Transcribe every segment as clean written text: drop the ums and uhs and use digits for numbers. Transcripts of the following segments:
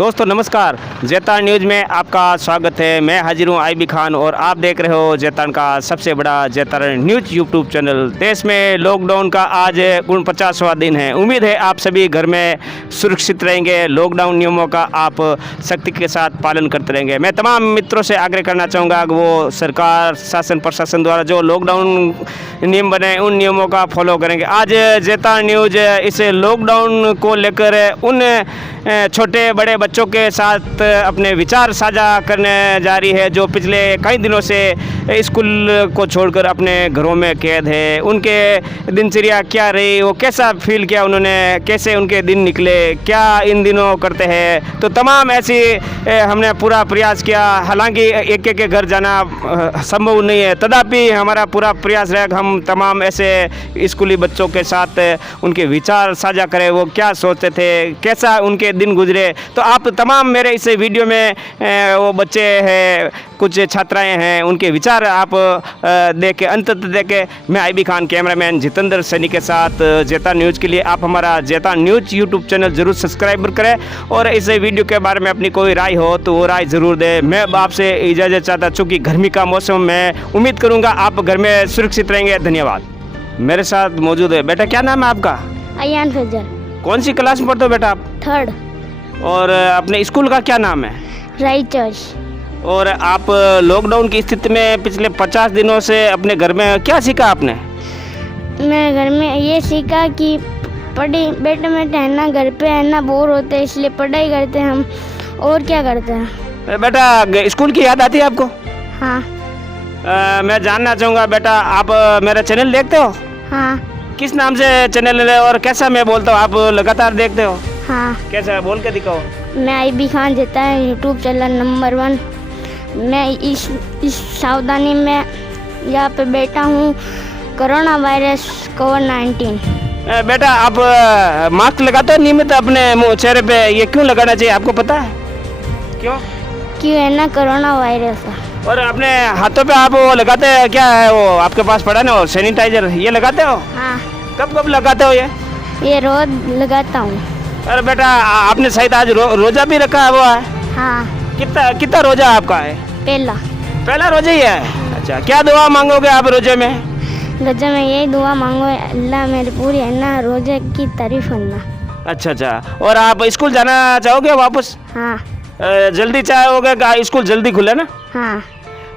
दोस्तों नमस्कार, जैतान न्यूज़ में आपका स्वागत है। मैं हाजिर हूँ आईबी खान और आप देख रहे हो जैतान का सबसे बड़ा जैतान न्यूज़ यूट्यूब चैनल। देश में लॉकडाउन का आज 49वां दिन है। उम्मीद है आप सभी घर में सुरक्षित रहेंगे, लॉकडाउन नियमों का आप सख्ती के साथ पालन करते रहेंगे। मैं तमाम मित्रों से आग्रह करना चाहूँगा कि वो सरकार, शासन, प्रशासन द्वारा जो लॉकडाउन नियम बने उन नियमों का फॉलो करेंगे। आज जैतान न्यूज़ इस लॉकडाउन को लेकर उन छोटे बड़े बच्चों के साथ अपने विचार साझा करने जा रही है जो पिछले कई दिनों से स्कूल को छोड़कर अपने घरों में कैद है। उनके दिनचर्या क्या रही, वो कैसा फील किया उन्होंने, कैसे उनके दिन निकले, क्या इन दिनों करते हैं। तो तमाम ऐसी हमने पूरा प्रयास किया। हालांकि एक एक के घर जाना संभव नहीं है, तथापि हमारा पूरा प्रयास रहा कि हम तमाम ऐसे स्कूली बच्चों के साथ उनके विचार साझा करें, वो क्या सोचते थे, कैसा उनके दिन गुजरे। तो आप तमाम मेरे इस वीडियो में वो बच्चे हैं, कुछ छात्राएं हैं, उनके विचार आप देखें, अंत तक देखें। मैं आईबी खान, कैमरामैन जितेंद्र सैनी के साथ जैतान न्यूज़ के लिए आप हमारा जैतान न्यूज़ यूट्यूब चैनल ज़रूर सब्सक्राइब करें और इस वीडियो के बारे में अपनी कोई राय हो तो वो राय ज़रूर दें। मैं आपसे इजाज़त चाहता, चूँकि गर्मी का मौसम, मैं उम्मीद करूँगा आप घर में सुरक्षित रहेंगे। धन्यवाद। मेरे साथ मौजूद है बेटा, क्या नाम है आपका? अयान फजल। कौन सी क्लास में पढ़ते हो बेटा आप? 3rd। और अपने स्कूल का क्या नाम है? Right church. और आप लॉकडाउन की स्थिति में पिछले 50 दिनों से अपने घर में क्या सीखा आपने? मैं घर में ये सीखा कि पढ़ी बैठे बैठे है ना, घर पे है ना बोर होते हैं, इसलिए पढ़ाई करते हैं हम, और क्या करते हैं। बेटा स्कूल की याद आती है आपको? हाँ। मैं जानना चाहूँगा बेटा, आप मेरा चैनल देखते हो? हाँ। किस नाम से चैनल है और कैसा मैं बोलता हूँ आप लगातार देखते हो? हाँ। कैसा बोल के दिखाओ। मैं IB Khan Jaitan YouTube channel number 1। मैं इस सावधानी में यहाँ पे बैठा हूँ, कोरोना वायरस कोविड-19। बेटा आप मास्क लगाते हो नियमित अपने मुँह चेहरे पे, ये क्यों लगाना चाहिए आपको पता है क्यों? क्यों है ना, कोरोना वायरस है। और अपने हाथों पे आप वो लगाते हैं, क्या है वो आपके पास पड़ा ना, सैनिटाइजर, ये लगाते हो? हाँ। कब कब लगाते हो ये रोज लगाता हूँ। अरे बेटा आपने शायद आज रोजा भी रखा हुआ है? हाँ। कितना रोजा आपका है? पहला रोजा ही है। अच्छा, क्या दुआ मांगोगे आप रोजे में? रोजे में यही दुआ मांगो, अल्लाह मेरी पूरी है ना रोजे की तारीफ करना। अच्छा, और आप स्कूल जाना चाहोगे वापस? हाँ। जल्दी चाहोगे कि स्कूल जल्दी खुले ना? हाँ।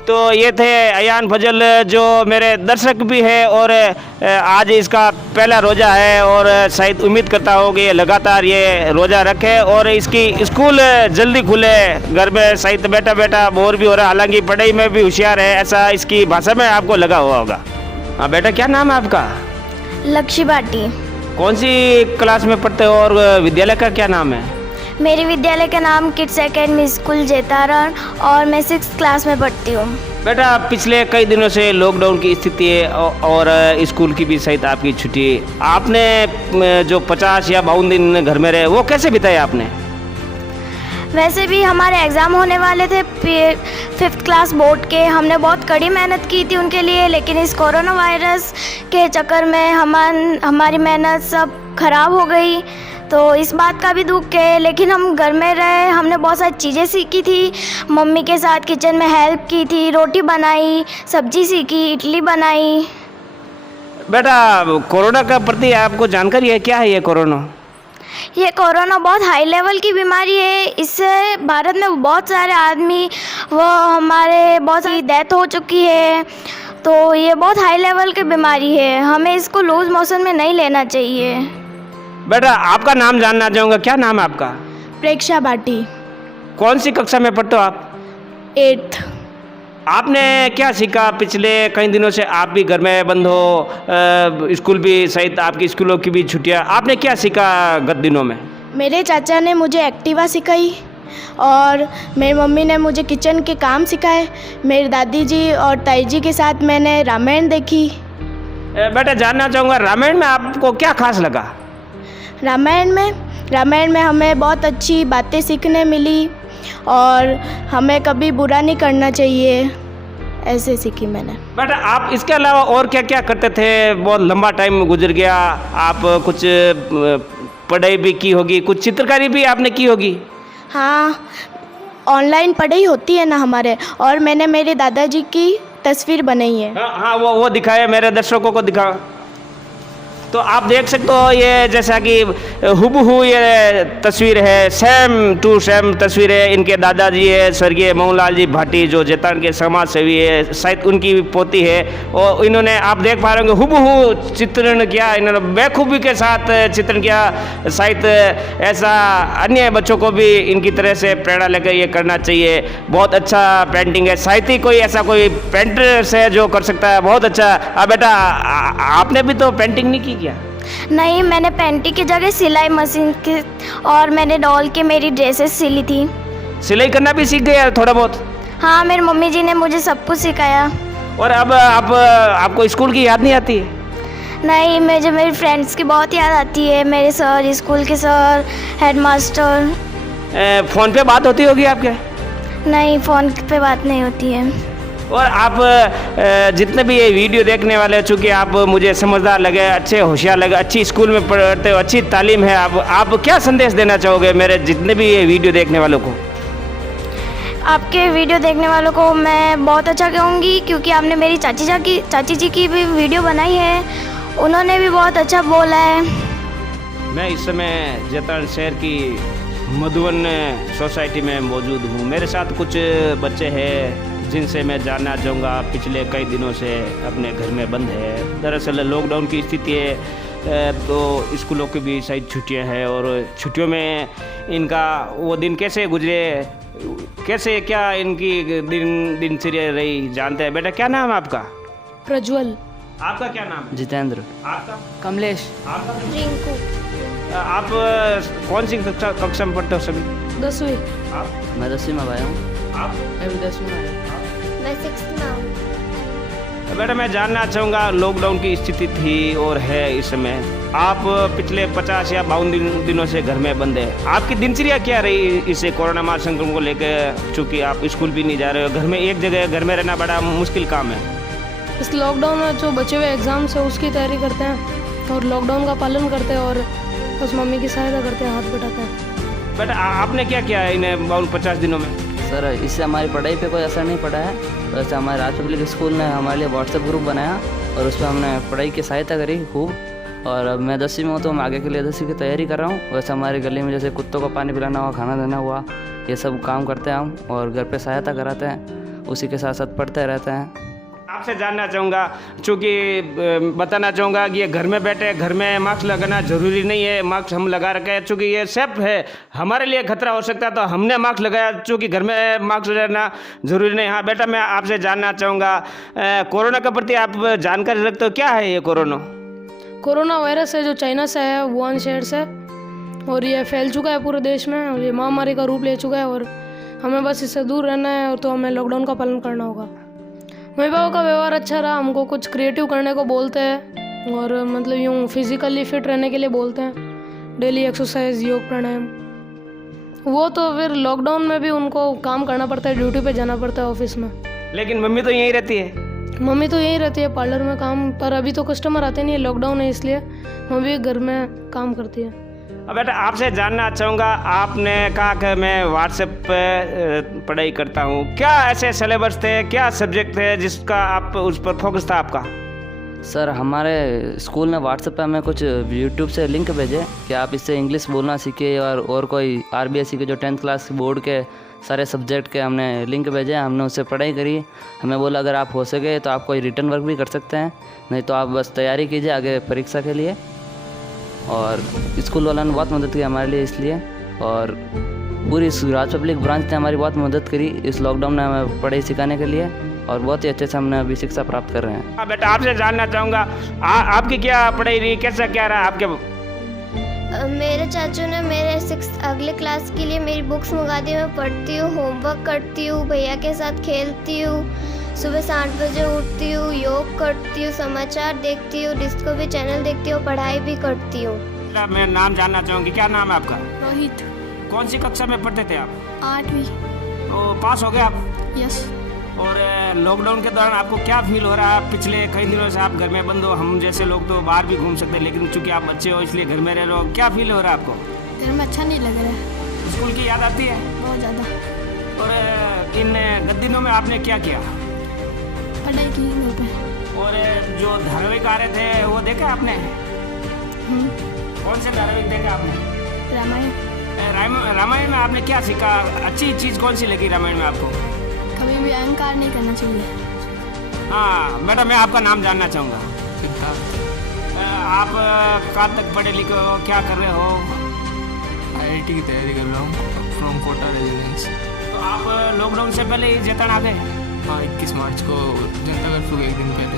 तो ये थे अयान फजल जो मेरे दर्शक भी है और आज इसका पहला रोज़ा है और शायद उम्मीद करता हूँ कि ये लगातार ये रोज़ा रखे और इसकी स्कूल जल्दी खुले। घर में शायद बैठा बैठा बोर भी हो रहा है, हालांकि पढ़ाई में भी होशियार है, ऐसा इसकी भाषा में आपको लगा हुआ होगा। हाँ बेटा, क्या नाम है आपका? लक्ष्य भाटी। कौन सी क्लास में पढ़ते हो और विद्यालय का क्या नाम है? मेरे विद्यालय का नाम किड्स एकेडमी स्कूल जैतारण और मैं 6th क्लास में पढ़ती हूँ। बेटा पिछले कई दिनों से लॉकडाउन की स्थिति है और स्कूल की भी शायद आपकी छुट्टी, आपने जो 50 या 52 दिन घर में रहे वो कैसे बिताए आपने? वैसे भी हमारे एग्ज़ाम होने वाले थे 5th क्लास बोर्ड के, हमने बहुत कड़ी मेहनत की थी उनके लिए, लेकिन इस कोरोना वायरस के चक्कर में हमारी मेहनत सब खराब हो गई। तो इस बात का भी दुख है, लेकिन हम घर में रहे, हमने बहुत सारी चीज़ें सीखी थी, मम्मी के साथ किचन में हेल्प की थी, रोटी बनाई, सब्जी सीखी, इडली बनाई। बेटा कोरोना का प्रति आपको जानकारी है, क्या है ये कोरोना? ये कोरोना बहुत हाई लेवल की बीमारी है। इससे भारत में बहुत सारे आदमी हमारे बहुत सारी डेथ हो चुकी है। तो ये बहुत हाई लेवल की बीमारी है, हमें इसको लूज मोशन में नहीं लेना चाहिए। बेटा आपका नाम जानना चाहूँगा, क्या नाम है आपका? प्रेक्षा भाटी। कौन सी कक्षा में पढ़ते हो आप? 8th। आपने क्या सीखा पिछले कई दिनों से? आप भी घर में बंद हो, स्कूल भी शायद आपकी स्कूलों की भी छुट्टियाँ, आपने क्या सीखा गत दिनों में? मेरे चाचा ने मुझे एक्टिवा सिखाई और मेरी मम्मी ने मुझे किचन के काम सिखाए। मेरी दादी जी और ताई जी के साथ मैंने रामायण देखी। बेटा जानना चाहूँगा रामायण में आपको क्या खास लगा? रामायण में हमें बहुत अच्छी बातें सीखने मिली और हमें कभी बुरा नहीं करना चाहिए, ऐसे सीखी मैंने। बेटा आप इसके अलावा और क्या क्या करते थे? बहुत लंबा टाइम गुजर गया, आप कुछ पढ़ाई भी की होगी, कुछ चित्रकारी भी आपने की होगी? हाँ, ऑनलाइन पढ़ाई होती है ना हमारे, और मैंने मेरे दादाजी की तस्वीर बनाई है। हाँ हाँ, वो दिखाए मेरे दर्शकों को दिखाओ। तो आप देख सकते हो ये जैसा कि हुबहू ये तस्वीर है, सेम टू सेम तस्वीर है। इनके दादाजी है स्वर्गीय मोहनलाल जी भाटी, जो जैतान के समाज सेवी है, शायद उनकी पोती है। और इन्होंने आप देख पा रहे होंगे हुबहू चित्रण किया, इन्होंने बेखूबी के साथ चित्रण किया। शायद ऐसा अन्य बच्चों को भी इनकी तरह से प्रेरणा लेकर ये करना चाहिए। बहुत अच्छा पेंटिंग है, शायद ही कोई ऐसा कोई पेंटर है जो कर सकता है। बहुत अच्छा। अब बेटा आपने भी तो पेंटिंग नहीं की क्या? नहीं, मैंने पेंटिंग की जगह सिलाई मशीन की और मैंने डॉल के मेरी ड्रेसेस सिली थी। सिलाई करना भी सीख गया थोड़ा बहुत? हाँ, मेरी मम्मी जी ने मुझे सब कुछ सिखाया। और अब आपको स्कूल की याद नहीं आती है? नहीं, मुझे मेरी फ्रेंड्स की बहुत याद आती है, मेरे सर, स्कूल के सर, हेडमास्टर। फ़ोन पे बात होती होगी आपके? नहीं, फ़ोन पे बात नहीं होती है। और आप जितने भी ये वीडियो देखने वाले, चूँकि आप मुझे समझदार लगे, अच्छे होशियार लगे, अच्छी स्कूल में पढ़ते हो, अच्छी तालीम है, आप क्या संदेश देना चाहोगे मेरे जितने भी ये वीडियो देखने वालों को? आपके वीडियो देखने वालों को मैं बहुत अच्छा कहूँगी, क्योंकि आपने मेरी चाची जी की भी वीडियो बनाई है, उन्होंने भी बहुत अच्छा बोला है। मैं इस समय जैतान शहर की मधुवन सोसाइटी में मौजूद हूँ। मेरे साथ कुछ बच्चे हैं जिनसे मैं जानना चाहूँगा। पिछले कई दिनों से अपने घर में बंद है। दरअसल लॉकडाउन की स्थिति है, तो स्कूलों की भी शायद छुट्टियाँ हैं, और छुट्टियों में इनका वो दिन कैसे गुजरे, कैसे क्या इनकी दिनचर्या रही, जानते हैं। बेटा क्या नाम है आपका? प्रज्वल। आपका क्या नाम है? जितेंद्र। आपका? कमलेश। आपका? रिंकू। आप कौन सी कक्षा में पढ़ते हो सभी? 10वीं। आप? मैं 10वीं में आया हूँ। आप? मैं भी 10वीं में आया। मैं 6th में हूँ। बेटा मैं जानना चाहूँगा, लॉकडाउन की स्थिति थी और है इस समय, आप पिछले 50 या 52 दिनों से घर में बंद है। आपकी दिनचर्या क्या रही इसे कोरोना महासंक्रमण को लेकर? चूँकि आप स्कूल भी नहीं जा रहे हो, घर में एक जगह घर में रहना बड़ा मुश्किल काम है। इस लॉकडाउन में जो बचे हुए एग्ज़ाम्स है उसकी तैयारी करते हैं और लॉकडाउन का पालन करते हैं और उस मम्मी की सहायता करते हैं, हाथ बटाते हैं। बेटा आपने क्या किया इन 50 दिनों में? सर इससे हमारी पढ़ाई पे कोई असर नहीं पड़ा है। वैसे हमारे राज पब्लिक स्कूल ने हमारे लिए व्हाट्सएप ग्रुप बनाया और उस पर हमने पढ़ाई की सहायता करी खूब। और अब मैं 10वीं में हूँ, तो मैं आगे के लिए 10वीं की तैयारी कर रहा हूँ। वैसे हमारी गली में जैसे कुत्तों को पानी पिलाना हुआ, खाना देना हुआ, ये सब काम करते हैं हम, और घर पे सहायता कराते हैं, उसी के साथ साथ पढ़ते रहते हैं। आपसे जानना चाहूँगा, चूँकि बताना चाहूँगा कि ये घर में बैठे, घर में मास्क लगाना ज़रूरी नहीं है। मास्क हम लगा रखे हैं, चूँकि ये सेफ है, हमारे लिए खतरा हो सकता है, तो हमने मास्क लगाया, चूँकि घर में मास्क लगाना ज़रूरी नहीं। हाँ बेटा, मैं आपसे जानना चाहूँगा, कोरोना के प्रति आप जानकारी रखते हो, क्या है ये कोरोना वायरस है जो चाइना से है, वुहान शहर से, और ये फैल चुका है पूरे देश में और ये महामारी का रूप ले चुका है, और हमें बस इससे दूर रहना है, और तो हमें लॉकडाउन का पालन करना होगा। मम्मी पापा का व्यवहार अच्छा रहा, हमको कुछ क्रिएटिव करने को बोलते हैं, और मतलब यूँ फिजिकली फिट रहने के लिए बोलते हैं, डेली एक्सरसाइज, योग, प्राणायाम। वो तो फिर लॉकडाउन में भी उनको काम करना पड़ता है, ड्यूटी पे जाना पड़ता है ऑफिस में। लेकिन मम्मी तो यहीं रहती है? मम्मी तो यहीं रहती है पार्लर में काम, पर अभी तो कस्टमर आते नहीं है, लॉकडाउन है इसलिए मम्मी घर में काम करती है। अब बेटा आपसे जानना चाहूँगा, आपने कहा कि मैं व्हाट्सएप पे पढ़ाई करता हूँ, क्या ऐसे सिलेबस थे, क्या सब्जेक्ट थे जिसका आप उस पर फोकस था आपका? सर हमारे स्कूल ने व्हाट्सएप पे हमें कुछ यूट्यूब से लिंक भेजे कि आप इससे इंग्लिश बोलना सीखे, और कोई RBSE के जो 10th क्लास बोर्ड के सारे सब्जेक्ट के हमने लिंक भेजे, हमने उससे पढ़ाई करी। हमें बोला अगर आप हो सके तो आप कोई रिटर्न वर्क भी कर सकते हैं, नहीं तो आप बस तैयारी कीजिए आगे परीक्षा के लिए। और स्कूल वालों ने बहुत मदद की हमारे लिए इसलिए, और पूरी राज पब्लिक ब्रांच ने हमारी बहुत मदद करी इस लॉकडाउन में हमें पढ़ाई सिखाने के लिए, और बहुत ही अच्छे से हमने अभी शिक्षा प्राप्त कर रहे हैं। हाँ बेटा, आपसे जानना चाहूँगा, आपकी क्या पढ़ाई रही, कैसा क्या रहा आपके? मेरे चाचू ने मेरे 6th अगले क्लास के लिए मेरी बुक्स मंगा दी, मैं पढ़ती हूँ, होमवर्क करती हूँ, भैया के साथ खेलती हूँ, सुबह 7 बजे उठती हूँ, योग करती हूँ, समाचार देखती हूँ, डिस्कवरी चैनल देखती हूँ, पढ़ाई भी करती हूँ। मैं नाम जानना चाहूँगी, क्या नाम है आपका? रोहित। कौन सी कक्षा में पढ़ते थे आप? 8वीं। तो पास हो गए आप? यस। और लॉकडाउन के दौरान आपको क्या फील हो रहा है? पिछले कई दिनों से आप घर में बंद हो, हम जैसे लोग तो बाहर भी घूम सकते हैं, लेकिन चूंकि आप बच्चे हो इसलिए घर में रह रहे हो, क्या फील हो रहा है आपको? घर में अच्छा नहीं लग रहा है। स्कूल की याद आती है? बहुत ज़्यादा। और इन दिनों में आपने क्या किया? पढ़ाई की घर पे। और जो धारावाहिक आ रहे थे वो देखा आपने? कौन से धारावाहिक देखे आपने? रामायण। रामायण में आपने क्या सीखा? अच्छी चीज़ कौन सी लगी रामायण में आपको? कभी भी अहंकार नहीं करना चाहिए। हाँ बेटा, मैं आपका नाम जानना चाहूँगा। आप कहाँ तक पढ़े लिखे हो, क्या कर रहे हो? IIT की तैयारी कर रहा हूँ फ्रॉम कोटा रेजिडेंस। तो आप लॉकडाउन से पहले ही जैतन आ गए? हाँ, 21 मार्च को जनता कर्फ्यू के एक दिन पहले।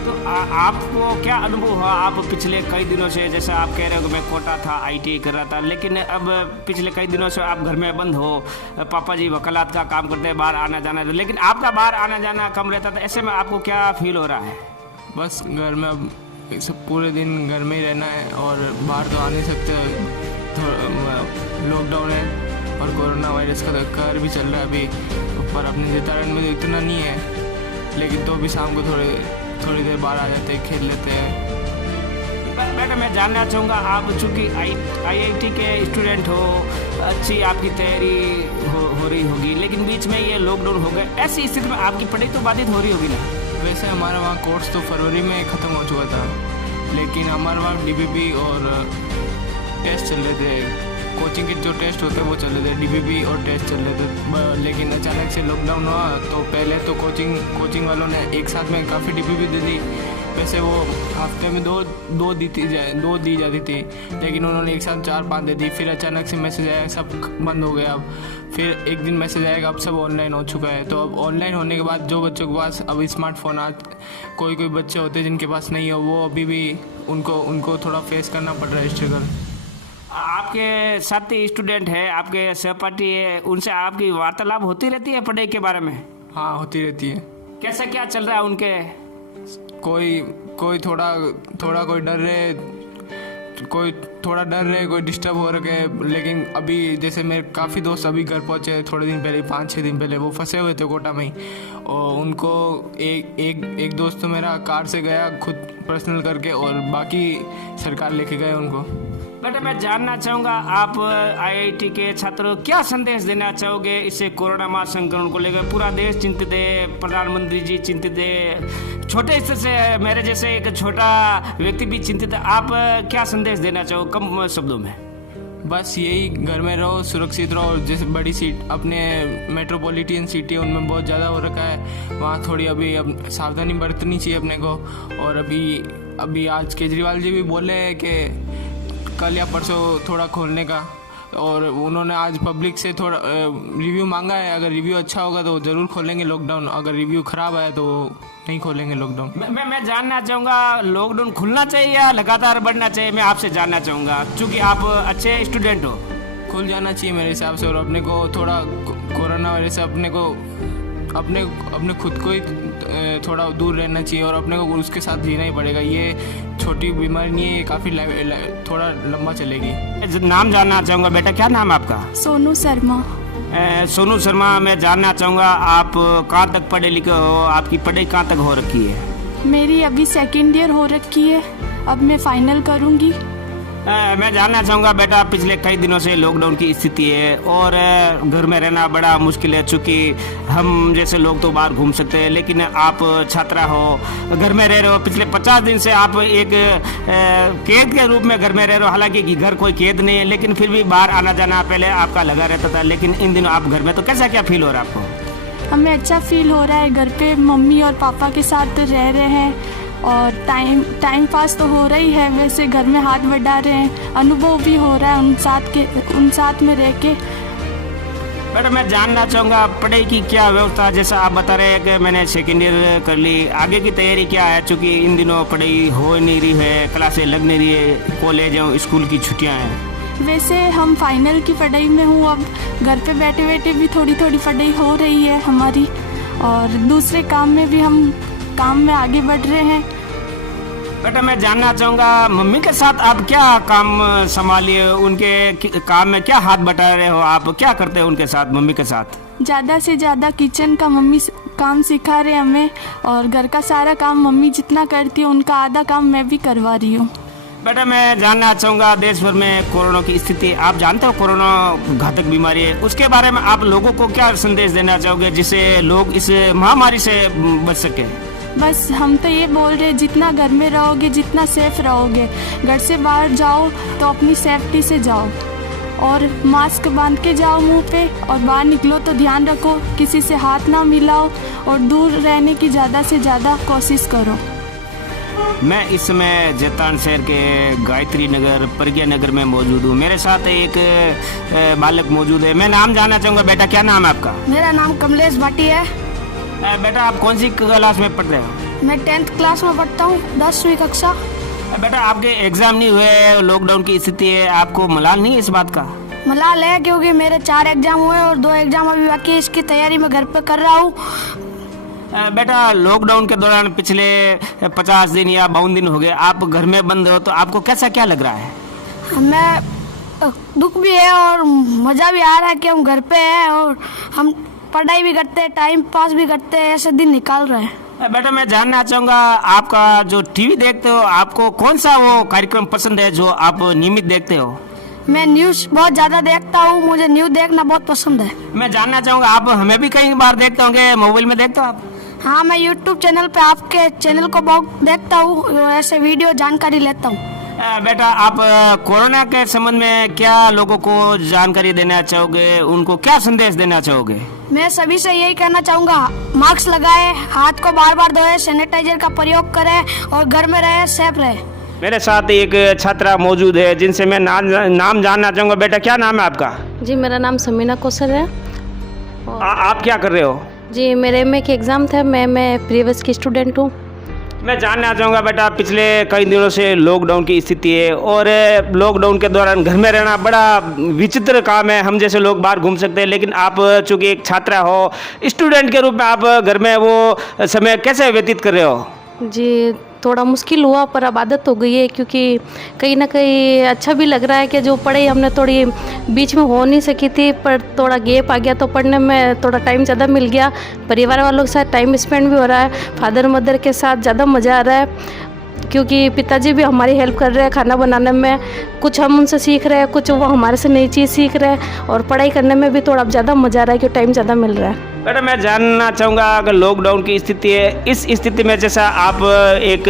तो आपको क्या अनुभव हुआ? आप पिछले कई दिनों से, जैसा आप कह रहे हो कि मैं कोटा था, IIT कर रहा था, लेकिन अब पिछले कई दिनों से आप घर में बंद हो, पापा जी वकालत का काम करते हैं, बाहर आना जाना, लेकिन आपका बाहर आना जाना कम रहता था, ऐसे में आपको क्या फील हो रहा है? बस घर में अब सब पूरे दिन घर में ही रहना है और बाहर तो आ नहीं सकते, लॉकडाउन है और कोरोना वायरस का कहर भी चल रहा है अभी। पर अपने जैतारण में तो इतना नहीं है, लेकिन तो भी शाम को थोड़ी देर बाहर आ जाते हैं, खेल लेते हैं। बेटा, मैं जानना चाहूँगा, आप चूँकि IIT के स्टूडेंट हो, अच्छी आपकी तैयारी हो रही होगी, लेकिन बीच में ये लॉकडाउन हो गए, ऐसी स्थिति में आपकी पढ़ाई तो बाधित हो रही होगी ना? वैसे हमारा वहाँ कोर्स तो फरवरी में ख़त्म हो चुका था, लेकिन हमारे वहाँ DBB और टेस्ट चल रहे थे, कोचिंग के जो टेस्ट होते हैं वो चल रहे थे, DBB और टेस्ट चल रहे थे। लेकिन अचानक से लॉकडाउन हुआ तो पहले तो कोचिंग वालों ने एक साथ में काफ़ी DBB दे दी। वैसे वो हफ्ते में दो दी जाती थी, लेकिन उन्होंने एक साथ 4-5 दे दी। फिर अचानक से मैसेज आया सब बंद हो गया। अब फिर एक दिन मैसेज आएगा अब सब ऑनलाइन हो चुका है। तो अब ऑनलाइन होने के बाद जो बच्चों के पास अब स्मार्टफोन कोई बच्चे होते हैं जिनके पास नहीं हो, वो अभी भी उनको थोड़ा फेस करना पड़ रहा है स्ट्रगल। आपके साथी स्टूडेंट है, आपके सहपाठी है, उनसे आपकी वार्तालाप होती रहती है पढ़ाई के बारे में? हाँ, होती रहती है। कैसा क्या चल रहा है उनके? कोई थोड़ा कोई डर रहे, कोई थोड़ा डर रहे, कोई डिस्टर्ब हो रखे। लेकिन अभी जैसे मेरे काफ़ी दोस्त अभी घर पहुँचे थोड़े दिन पहले, 5-6 दिन पहले, वो फंसे हुए थे कोटा में ही। और उनको एक दोस्त तो मेरा कार से गया खुद पर्सनल करके, और बाकी सरकार लेके गए उनको। बेटा, मैं जानना चाहूँगा, आप IIT के छात्रों को क्या संदेश देना चाहोगे इससे कोरोना महासंक्रमण को लेकर? पूरा देश चिंतित है, प्रधानमंत्री जी चिंतित है, छोटे स्तर से मेरे जैसे एक छोटा व्यक्ति भी चिंतित है। आप क्या संदेश देना चाहो कम शब्दों में? बस यही, घर में रहो, सुरक्षित रहो। जैसे बड़ी सीट अपने मेट्रोपॉलिटन सिटी है उनमें बहुत ज़्यादा हो रखा है, वहाँ थोड़ी अभी अब सावधानी बरतनी चाहिए अपने को। और अभी आज केजरीवाल जी भी बोले हैं कि कल या परसों थोड़ा खोलने का, और उन्होंने आज पब्लिक से थोड़ा रिव्यू मांगा है। अगर रिव्यू अच्छा होगा तो ज़रूर खोलेंगे लॉकडाउन, अगर रिव्यू ख़राब आया तो नहीं खोलेंगे लॉकडाउन। मैं जानना चाहूँगा, लॉकडाउन खुलना चाहिए या लगातार बढ़ना चाहिए? मैं आपसे जानना चाहूँगा, क्योंकि आप अच्छे स्टूडेंट हो। खुल जाना चाहिए मेरे हिसाब से, और अपने को थोड़ा कोरोना वायरस से अपने खुद को ही थोड़ा दूर रहना चाहिए, और अपने को उसके साथ जीना ही पड़ेगा। ये छोटी बीमारी नहीं है, ये काफ़ी थोड़ा लंबा चलेगी। नाम जानना चाहूँगा बेटा, क्या नाम है आपका? सोनू शर्मा। सोनू शर्मा, मैं जानना चाहूँगा आप कहाँ तक पढ़े लिखे हो, आपकी पढ़ाई कहाँ तक हो रखी है? मेरी अभी 2nd ईयर हो रखी है, अब मैं फाइनल करूँगी। मैं जानना चाहूँगा बेटा, पिछले कई दिनों से लॉकडाउन की स्थिति है और घर में रहना बड़ा मुश्किल है, चूँकि हम जैसे लोग तो बाहर घूम सकते हैं, लेकिन आप छात्रा हो, घर में रह रहे हो। पिछले 50 दिन से आप एक कैद के रूप में घर में रह रहे हो। हालांकि घर कोई कैद नहीं है, लेकिन फिर भी बाहर आना जाना पहले आपका लगा रहता था, लेकिन इन दिनों आप घर में, तो कैसा क्या फील हो रहा है आपको? हमें अच्छा फील हो रहा है, घर पे मम्मी और पापा के साथ रह रहे हैं और टाइम पास तो हो रही है, वैसे घर में हाथ बढ़ा रहे हैं, अनुभव भी हो रहा है उन साथ में रह के। बेटा, मैं जानना चाहूँगा पढ़ाई की क्या व्यवस्था, जैसा आप बता रहे हैं कि मैंने 2nd ईयर कर ली, आगे की तैयारी क्या है? चूँकि इन दिनों पढ़ाई हो नहीं रही है, क्लासें लग नहीं रही है, कॉलेज और स्कूल की छुट्टियाँ हैं। वैसे हम फाइनल की पढ़ाई में हूँ, अब घर पे बैठे बैठे भी थोड़ी पढ़ाई हो रही है हमारी, और दूसरे काम में भी हम काम में आगे बढ़ रहे हैं। बेटा, मैं जानना चाहूँगा मम्मी के साथ आप क्या काम संभालिए, उनके काम में क्या हाथ बटा रहे हो आप, क्या करते हो उनके साथ, मम्मी के साथ? ज़्यादा से ज़्यादा किचन का मम्मी काम सिखा रहे हमें, और घर का सारा काम मम्मी जितना करती है उनका आधा काम मैं भी करवा रही हूँ। बेटा मैं जानना चाहूँगा देश भर में कोरोना की स्थिति, आप जानते हो कोरोना घातक बीमारी है, उसके बारे में आप लोगों को क्या संदेश देना चाहोगे जिससे लोग इस महामारी से बच सके? बस हम तो ये बोल रहे हैं, जितना घर में रहोगे, जितना सेफ रहोगे, घर से बाहर जाओ तो अपनी सेफ्टी से जाओ और मास्क बांध के जाओ मुंह पे, और बाहर निकलो तो ध्यान रखो, किसी से हाथ ना मिलाओ और दूर रहने की ज़्यादा से ज़्यादा कोशिश करो। मैं इस समय जैतान शहर के गायत्री नगर प्रज्ञा नगर में मौजूद हूँ। मेरे साथ एक बालक मौजूद है। मैं नाम जानना चाहूँगा। बेटा क्या नाम है आपका? मेरा नाम कमलेश भाटी है। बेटा आप कौन सी क्लास में पढ़ रहे हो? मैं 10th क्लास में पढ़ता हूँ, 10वीं कक्षा। बेटा आपके एग्जाम नहीं हुए, लॉकडाउन की स्थिति है, आपको मलाल नहीं है इस बात का? मलाल है क्योंकि मेरे 4 एग्जाम हुए और 2 एग्जाम अभी बाकी है, इसकी तैयारी मैं घर पे कर रहा हूँ। बेटा लॉकडाउन के दौरान पिछले 50 दिन या 52 दिन हो गए आप घर में बंद हो, तो आपको कैसा क्या लग रहा है? मैं दुख भी है और मज़ा भी आ रहा है कि हम घर पे हैं और हम पढ़ाई भी करते हैं, टाइम पास भी करते हैं, ऐसे दिन निकाल रहे हैं। बेटा मैं जानना चाहूँगा आपका जो टीवी देखते हो, आपको कौन सा वो कार्यक्रम पसंद है जो आप नियमित देखते हो? मैं न्यूज़ बहुत ज़्यादा देखता हूँ, मुझे न्यूज़ देखना बहुत पसंद है। मैं जानना चाहूँगा आप हमें भी कई बार देखते होंगे, मोबाइल में देखते हो आप? हाँ, मैं YouTube चैनल पे आपके चैनल को बहुत देखता हूँ, ऐसे वीडियो जानकारी लेता हूँ। बेटा आप कोरोना के संबंध में क्या लोगों को जानकारी देना चाहोगे, उनको क्या संदेश देना चाहोगे? मैं सभी से यही कहना चाहूँगा, मास्क लगाए, हाथ को बार बार धोए, सैनिटाइजर का प्रयोग करें और घर में रहे, सेफ रहे। मेरे साथ एक छात्रा मौजूद है जिनसे मैं नाम जानना चाहूँगा। बेटा क्या नाम है आपका? जी मेरा नाम समीना कौशल है। आप क्या कर रहे हो? जी मेरे में एक एग्ज़ाम था, मैं प्रीवियस की स्टूडेंट हूँ। मैं जानना चाहूँगा बेटा पिछले कई दिनों से लॉकडाउन की स्थिति है और लॉकडाउन के दौरान घर में रहना बड़ा विचित्र काम है। हम जैसे लोग बाहर घूम सकते हैं, लेकिन आप चूँकि एक छात्रा हो, स्टूडेंट के रूप में आप घर में वो समय कैसे व्यतीत कर रहे हो? जी थोड़ा मुश्किल हुआ पर अब आदत हो गई है, क्योंकि कहीं ना कहीं अच्छा भी लग रहा है कि जो पढ़ाई हमने थोड़ी बीच में हो नहीं सकी थी, पर थोड़ा गैप आ गया तो पढ़ने में थोड़ा टाइम ज़्यादा मिल गया। परिवार वालों के साथ टाइम स्पेंड भी हो रहा है, फादर मदर के साथ ज़्यादा मज़ा आ रहा है, क्योंकि पिताजी भी हमारी हेल्प कर रहे हैं खाना बनाने में। कुछ हम उनसे सीख रहे हैं, कुछ वो हमारे से नई चीज़ सीख रहे हैं, और पढ़ाई करने में भी थोड़ा ज़्यादा मज़ा आ रहा है क्योंकि टाइम ज़्यादा मिल रहा है। बेटा मैं जानना चाहूँगा अगर लॉकडाउन की स्थिति है, इस स्थिति में जैसा आप एक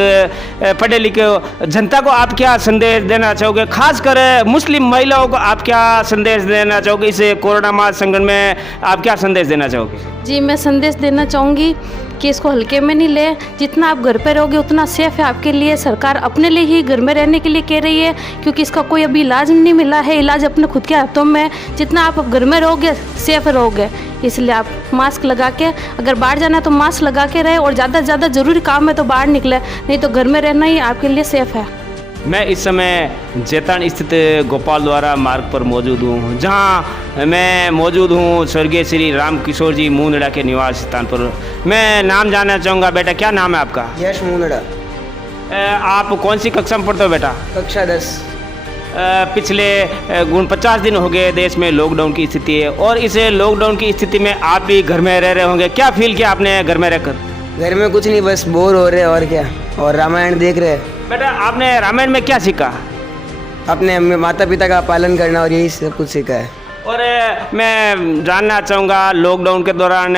पढ़े लिखे जनता को आप क्या संदेश देना चाहोगे? खासकर मुस्लिम महिलाओं को आप क्या संदेश देना चाहोगे? इस कोरोना महासंकट में आप क्या संदेश देना चाहोगे? जी मैं संदेश देना चाहूँगी कि इसको हल्के में नहीं ले, जितना आप घर पे रहोगे उतना सेफ है आपके लिए। सरकार अपने लिए ही घर में रहने के लिए कह रही है, क्योंकि इसका कोई अभी इलाज नहीं मिला है। इलाज अपने खुद के हाथों में, जितना आप घर में रहोगे सेफ रहोगे। इसलिए आप मास्क लगा के, अगर बाहर जाना है तो मास्क लगा के रहे, और ज़्यादा से ज़्यादा ज़रूरी काम है तो बाहर निकले, नहीं तो घर में रहना ही आपके लिए सेफ है। मैं इस समय जैतान स्थित गोपाल द्वारा मार्ग पर मौजूद हूँ, जहाँ मैं मौजूद हूँ स्वर्गीय श्री राम किशोर जी मूंदड़ा के निवास स्थान पर। मैं नाम जानना चाहूँगा। बेटा क्या नाम है आपका? यश मूंदड़ा। आप कौन सी कक्षा में पढ़ते हो बेटा? कक्षा 10। पिछले 49 दिन हो गए देश में लॉकडाउन की स्थिति है, और इस लॉकडाउन की स्थिति में आप भी घर में रह रहे होंगे। क्या फील किया आपने घर में रहकर? घर में कुछ नहीं, बस बोर हो रहे और क्या, और रामायण देख रहे। बेटा आपने रामायण में क्या सीखा? अपने माता पिता का पालन करना और यही सब कुछ सीखा है। और मैं जानना चाहूँगा लॉकडाउन के दौरान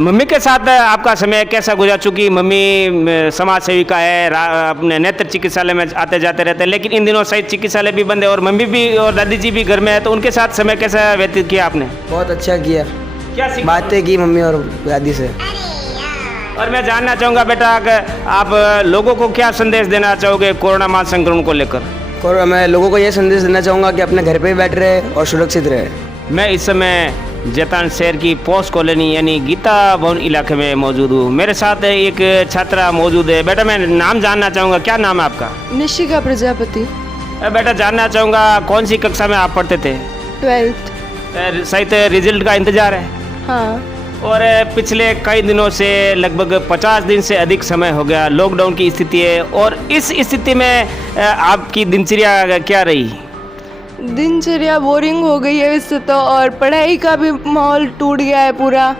मम्मी के साथ आपका समय कैसा गुजरा? चूँकि मम्मी समाज सेविका है, अपने नेत्र चिकित्सालय में आते जाते रहते हैं, लेकिन इन दिनों शायद चिकित्सालय भी बंद है और मम्मी भी और दादी जी भी घर में है, तो उनके साथ समय कैसा व्यतीत किया आपने? बहुत अच्छा किया, क्या बातें की मम्मी और दादी से। और मैं जानना चाहूँगा बेटा कि आप लोगों को क्या संदेश देना चाहोगे कोरोना महासंक्रमण को लेकर? और मैं लोगों को ये संदेश देना चाहूँगा कि अपने घर पे ही बैठ रहे और सुरक्षित रहे। मैं इस समय जैतान शहर की पोस्ट कॉलोनी यानी गीता भवन इलाके में मौजूद हूँ। मेरे साथ एक छात्रा मौजूद है। बेटा मैं नाम जानना चाहूँगा, क्या नाम है आपका? निशिका प्रजापति। बेटा जानना चाहूँगा कौन सी कक्षा में आप पढ़ते थे? 12th। सहित रिजल्ट का इंतजार है? हाँ। और पिछले कई दिनों से लगभग 50 दिन से अधिक समय हो गया लॉकडाउन की स्थिति है, और इस स्थिति में आपकी दिनचर्या क्या रही? दिनचर्या बोरिंग हो गई है वैसे तो, और पढ़ाई का भी माहौल टूट गया है पूरा।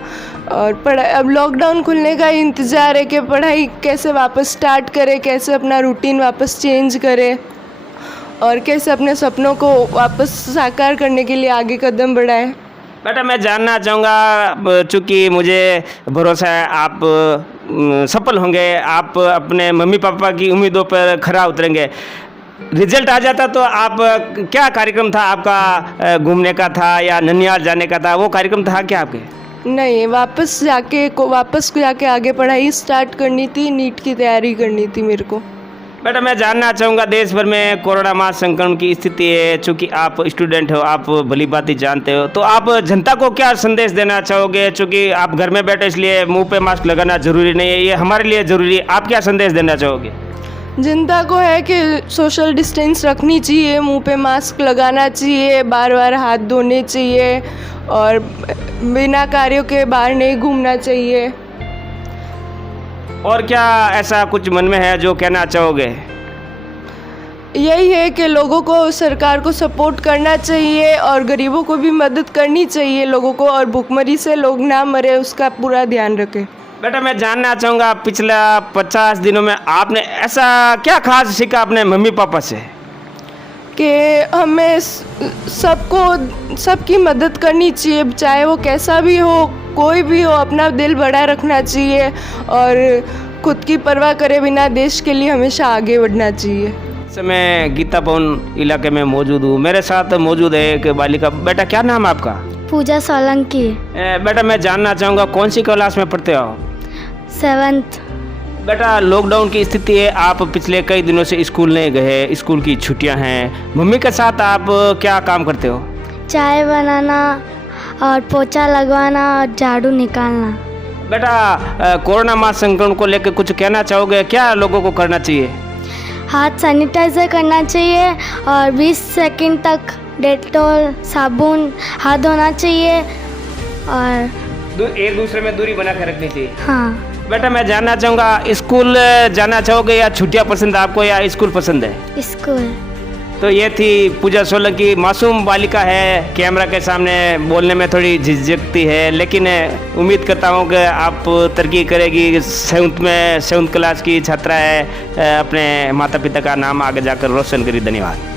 और पढ़ाई अब लॉकडाउन खुलने का ही इंतज़ार है कि पढ़ाई कैसे वापस स्टार्ट करें, कैसे अपना रूटीन वापस चेंज करें और कैसे अपने सपनों को वापस साकार करने के लिए आगे कदम बढ़ाएं। बेटा मैं जानना चाहूँगा, चूँकि मुझे भरोसा है आप सफल होंगे, आप अपने मम्मी पापा की उम्मीदों पर खरा उतरेंगे। रिजल्ट आ जाता तो आप क्या कार्यक्रम था आपका, घूमने का था या ननिहाल जाने का था, वो कार्यक्रम था क्या आपके? नहीं, वापस जाके आगे पढ़ाई स्टार्ट करनी थी, नीट की तैयारी करनी थी मेरे को। बेटा मैं जानना चाहूँगा, देश भर में कोरोना मास संक्रमण की स्थिति है, चूँकि आप स्टूडेंट हो, आप भली भांति जानते हो, तो आप जनता को क्या संदेश देना चाहोगे? चूँकि आप घर में बैठे इसलिए मुंह पे मास्क लगाना जरूरी नहीं है, ये हमारे लिए ज़रूरी है, आप क्या संदेश देना चाहोगे? जनता को है कि सोशल डिस्टेंस रखनी चाहिए, मुंह पे मास्क लगाना चाहिए, बार बार हाथ धोने चाहिए और बिना कार्यों के बाहर नहीं घूमना चाहिए। और क्या ऐसा कुछ मन में है जो कहना चाहोगे? यही है कि लोगों को, सरकार को सपोर्ट करना चाहिए और गरीबों को भी मदद करनी चाहिए लोगों को, और भुखमरी से लोग ना मरे उसका पूरा ध्यान रखें। बेटा मैं जानना चाहूँगा, पिछला 50 दिनों में आपने ऐसा क्या खास सीखा अपने मम्मी पापा से? कि हमें सबकी मदद करनी चाहिए, चाहे वो कैसा भी हो, कोई भी हो, अपना दिल बड़ा रखना चाहिए और खुद की परवाह करे बिना देश के लिए हमेशा आगे बढ़ना चाहिए। इस समय गीता भवन इलाके में मौजूद हूँ, मेरे साथ मौजूद है एक बालिका। बेटा क्या नाम है आपका? पूजा सोलंकी। बेटा मैं जानना चाहूँगा कौन सी क्लास में पढ़ते हो? 7th। बेटा लॉकडाउन की स्थिति है, आप पिछले कई दिनों से स्कूल नहीं गए, स्कूल की छुट्टियां हैं, मम्मी के साथ आप क्या काम करते हो? चाय बनाना और पोछा लगवाना और झाड़ू निकालना। बेटा कोरोना मास संक्रमण को लेकर कुछ कहना चाहोगे? क्या लोगों को करना चाहिए? हाथ सैनिटाइज़र करना चाहिए और 20 सेकंड तक डेटॉल साबुन हाथ धोना चाहिए और एक दूसरे में दूरी बना कर रखनी चाहिए। हाँ। बेटा मैं जानना चाहूँगा, स्कूल जाना चाहोगे या छुट्टियाँ पसंद है आपको या स्कूल पसंद है? स्कूल। तो ये थी पूजा सोलंकी, मासूम बालिका है, कैमरा के सामने बोलने में थोड़ी झिझकती है, लेकिन उम्मीद करता हूँ कि आप तरक्की करेगी। 7th क्लास की छात्रा है, अपने माता पिता का नाम आगे जाकर रोशन करी। धन्यवाद।